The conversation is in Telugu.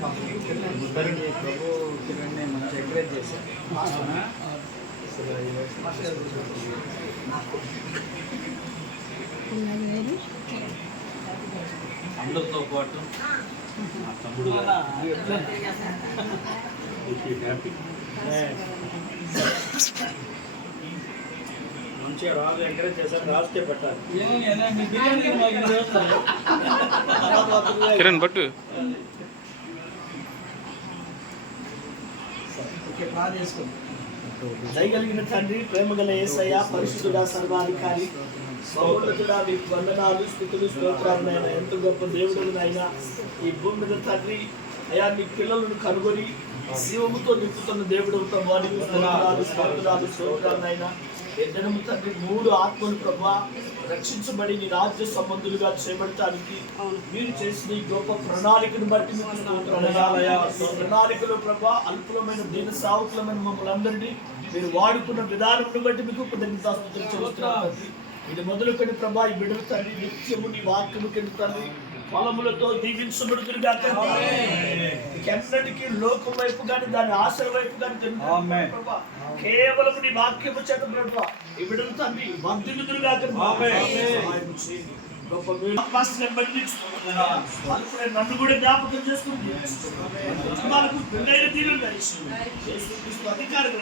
ప్రభు కిరణ్ని మంచి ఎంకరేజ్ చేశారు. అందరితో పాటు మా తమ్ముడు హ్యాపీ మంచిగా రాజు ఎంకరేజ్ చేశారు. రాస్తే పెట్టాలి. కిరణ్ పట్టు దయగలిగిన తండ్రి, ప్రేమగల యేసయ్య, పరిశుద్ధుడా, సర్వాధికారి, మహోన్నతుడా, మీకు వందనాలు, స్తుతులు, స్తోత్రాలనైనా. ఎంత గొప్ప దేవుడు నాయనా ఈ భూమి మీద తండ్రి. అయా నీ పిల్లలను కనుగొని శివముతో నింపుతున్న దేవుడు వారికి వందనాలు, స్తోత్రాలనైనా. ఎద్దనము తండ్రి 3 ఆత్మలు ప్రభా రక్షించబడి నీ రాజ్య సంబంధులుగా చేపట్టడానికి మీరు చేసిన ఈ గొప్ప ప్రణాళికను బట్టి మీకు స్తోత్రాలు. ప్రణాళికలో ప్రభా అల్పులమైన దీన సావుకులమైన మమ్మల్ని అందరినీ మీరు వాడుకున్న విధానం బట్టి మీకు కృతజ్ఞతాస్తుతులు చెల్లిస్తున్నాను. ఇది మొదలుకొని ప్రభా ఈ బిడ్డలు తండ్రి నిత్యము నీ వాక్యము కింద తండ్రి ఫలములతో దీవించబడుతురుగా ఎన్నటికీ లోకం వైపు కానీ దాని ఆశల వైపు కానీ ప్రభా కేవలం నీ వాక్యము చేత ప్రభా ఈ బిడ్డలు తండ్రి వర్ధిల్లుదురుగా గొప్ప నన్ను కూడా జ్ఞాపకం చేసుకుని కుటుంబాలకు పెళ్ళైన తీరు అధికారులు